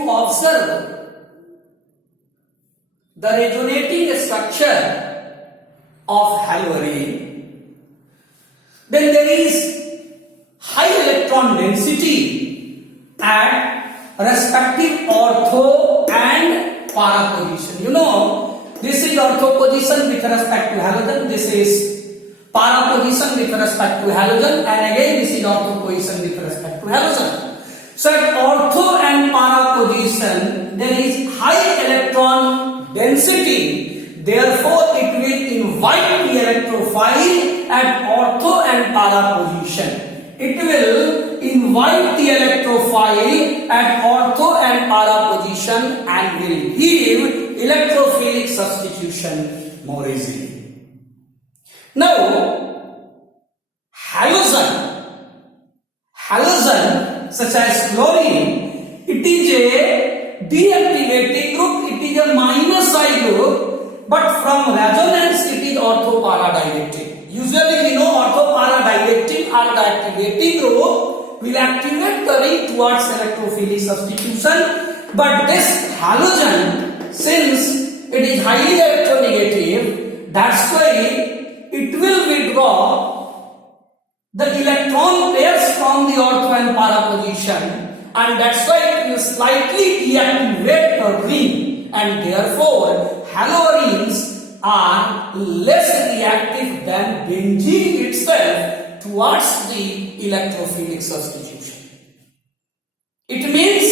you observe the resonating structure of haloarine, then there is high electron density at respective ortho and para position. You know, this is ortho position with respect to halogen, this is para position with respect to halogen, and again this is ortho position with respect to halogen. So at ortho and para position there is high electron density, therefore it will invite the electrophile at ortho and para position. It will invite the electrophile at ortho and para position and will give electrophilic substitution more easily. Now, halogen such as chlorine, it is a deactivating group, it is a minus I group, but from resonance it is ortho-para dielectric. Usually we know ortho-para dielectric or the activating group will activate the ring towards electrophilic substitution, but this halogen, since it is highly electronegative, that's why it will withdraw the electron pairs from the ortho and para position, and that's why it will slightly deactivate the ring, and therefore haloarenes are less reactive than benzene itself towards the electrophilic substitution. It means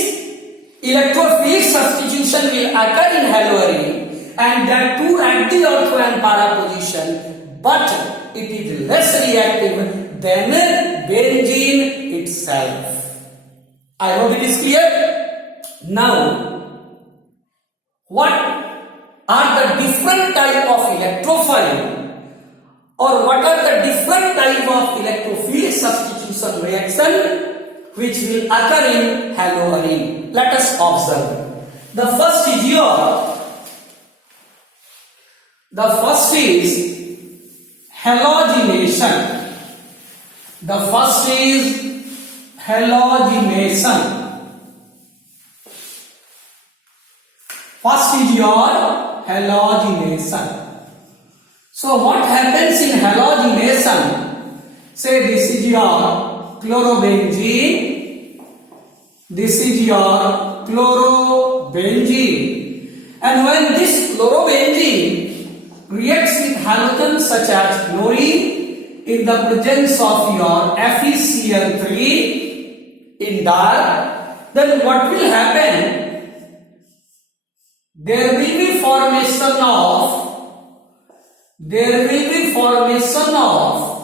electrophilic substitution will occur in haloarene, and that too at the ortho and para position, but it is less reactive than benzene itself. I hope it is clear. Now, what are the different type of electrophile, or what are the different type of electrophilic substitution reaction which will occur in haloarene? Let us observe. The first is halogenation. The first is halogenation. First is your halogenation. So what happens in halogenation? Say this is your chlorobenzene, this is your chlorobenzene, and when this chlorobenzene reacts with halogen such as chlorine in the presence of your FeCl3 in dark, then what will happen? There will be formation of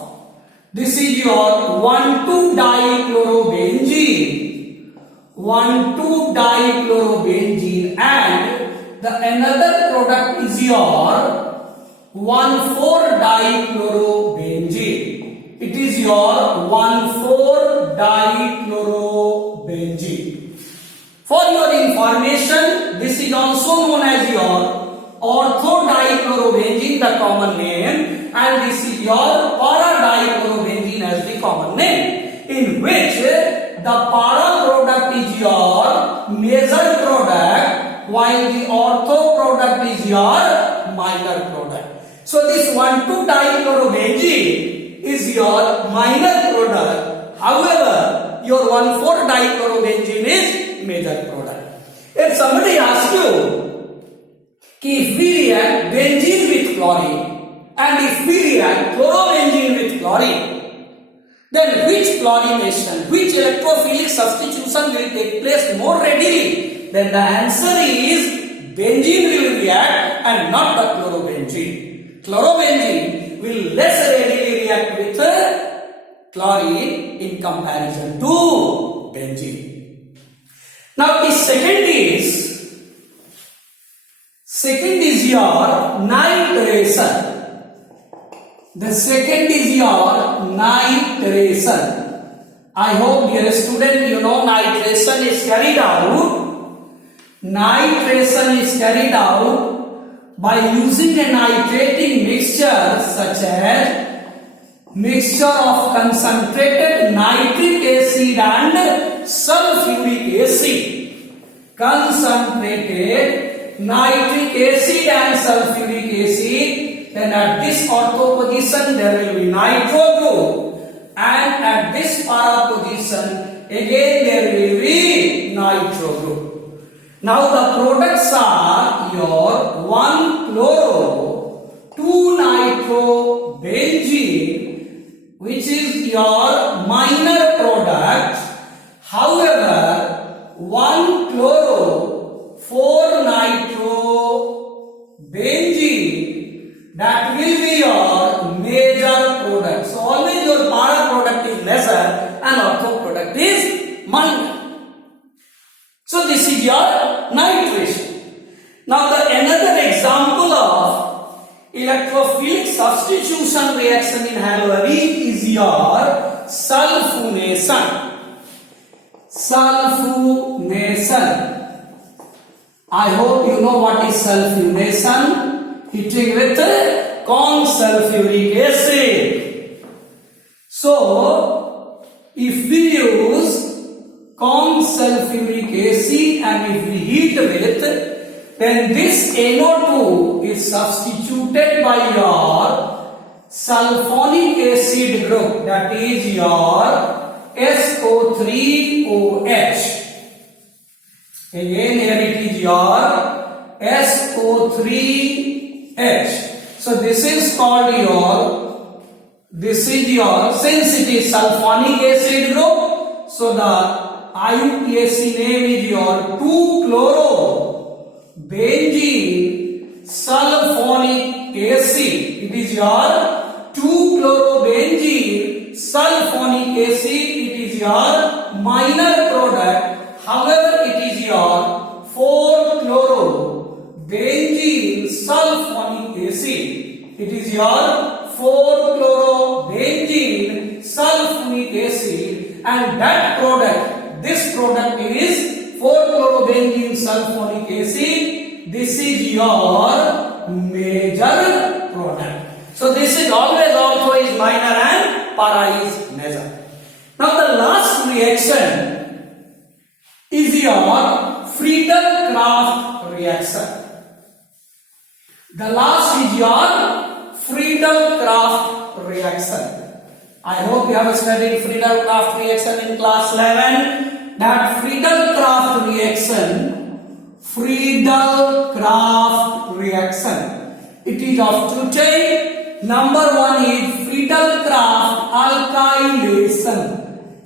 this is your 1,2-dichlorobenzene, 1,2-dichlorobenzene, and the another product is your 1,4-dichlorobenzene. It is your 1,4-dichlorobenzene. For your information, this is also known as your ortho-dichlorobenzene, the common name, and this is your para-dichlorobenzene as the common name, in which the para product is your major product, while the ortho product is your minor product. So this 1,2-dichlorobenzene is your minor product. However, your 1,4-dichlorobenzene is major product. If somebody asks you, if we react benzene with chlorine and if we react chlorobenzene with chlorine, then which chlorination, which electrophilic substitution will take place more readily? Then the answer is benzene will react and not the chlorobenzene. Chlorobenzene will less readily react with chlorine in comparison to benzene. Now the second is your nitration. The second is your nitration. I hope, dear student, you know nitration is carried out. Nitration is carried out by using a nitrating mixture such as mixture of concentrated nitric acid and sulfuric acid. concentrated nitric acid and sulfuric acid, then at this ortho position there will be nitro group, and at this para position again there will be nitro group. Now the products are your 1 chloro, 2 nitro benzene, which is your minor product. However, 1 chloro, 4 nitro benzene, that will be your major product. So always your para product is lesser and ortho product is minor. So this is your nitration. Now the another example of electrophilic substitution reaction in halorine is your sulfonation. Sulfonation. I hope you know what is sulfonation. Heating with corn sulfuric acid. So if we use corn sulfuric acid and if we heat with, then this NO2 is substituted by your sulfonic acid group, that is your SO3OH. Again here it is your SO3H. So this is called your, since it is sulfonic acid group, so the IUPAC name is your 2-chloro-benzene sulfonic acid. It is your 2-chloro-benzene sulfonic acid. It is your minor product. However, it is your 4-chloro-benzene sulfonic acid. It is your 4-chloro-benzene sulfonic acid, and that product, this product is 4-chloro-benzene sulfonic acid. This is your major product. So this is always also is minor and para is major. Now the last reaction is your Friedel-Crafts reaction. The last is your Friedel-Crafts reaction. I hope you have studied Friedel-Crafts reaction in class 11. That Friedel-Crafts reaction, it is of two types. Number one is Friedel-Crafts alkylation.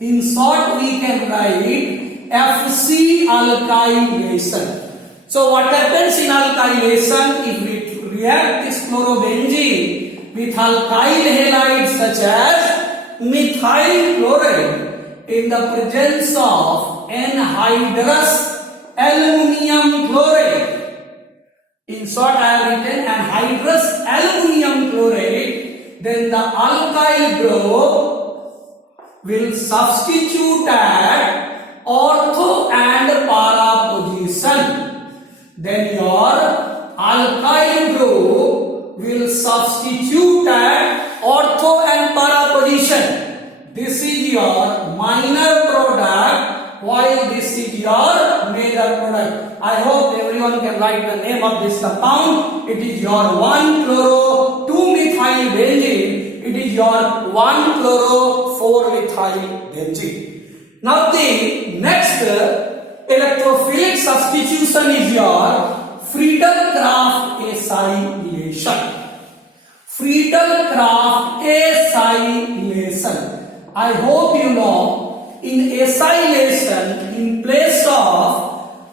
In short, we can write FC alkylation. So what happens in alkylation? If we react this chlorobenzene with alkyl halides such as methyl chloride in the presence of anhydrous aluminum chloride. In short, I have written anhydrous aluminum chloride, then the alkyl group will substitute at ortho and para position. Then your alkyl group will substitute at ortho and para position. This is your minor product, while this is your major product. I hope everyone can write the name of this compound. It is your 1-chloro-2-methyl-benzene. It is your 1-chloro-4-methyl-benzene. Now the next electrophilic substitution is your Friedel-Crafts acylation. Friedel-Crafts acylation. I hope you know, in acylation, in place of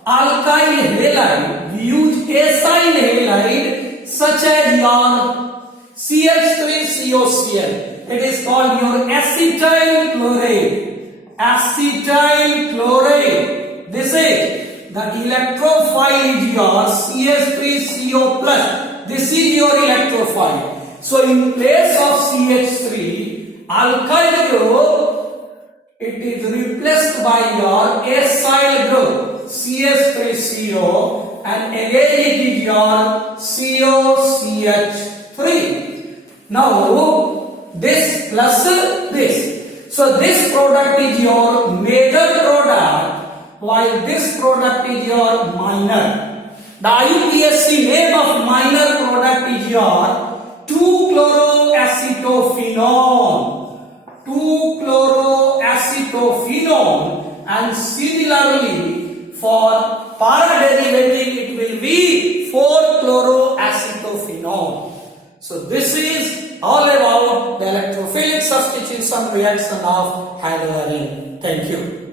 alkyl halide, we use acyl halide such as your CH3COCl. It is called your acetyl chloride. Acetyl chloride. This is the electrophile is your CH3CO plus. This is your electrophile. So in place of CH3, alkyl group, it is replaced by your acyl group CH3CO, and again it is your COCH3. Now this plus this, so this product is your major product, while this product is your minor. The IUPAC name of minor product is your 2-chloroacetophenol. 2-chloroacetophenol, and similarly for para derivative it will be 4-chloroacetophenol. So this is all about the electrophilic substitution reaction of halogen. Thank you.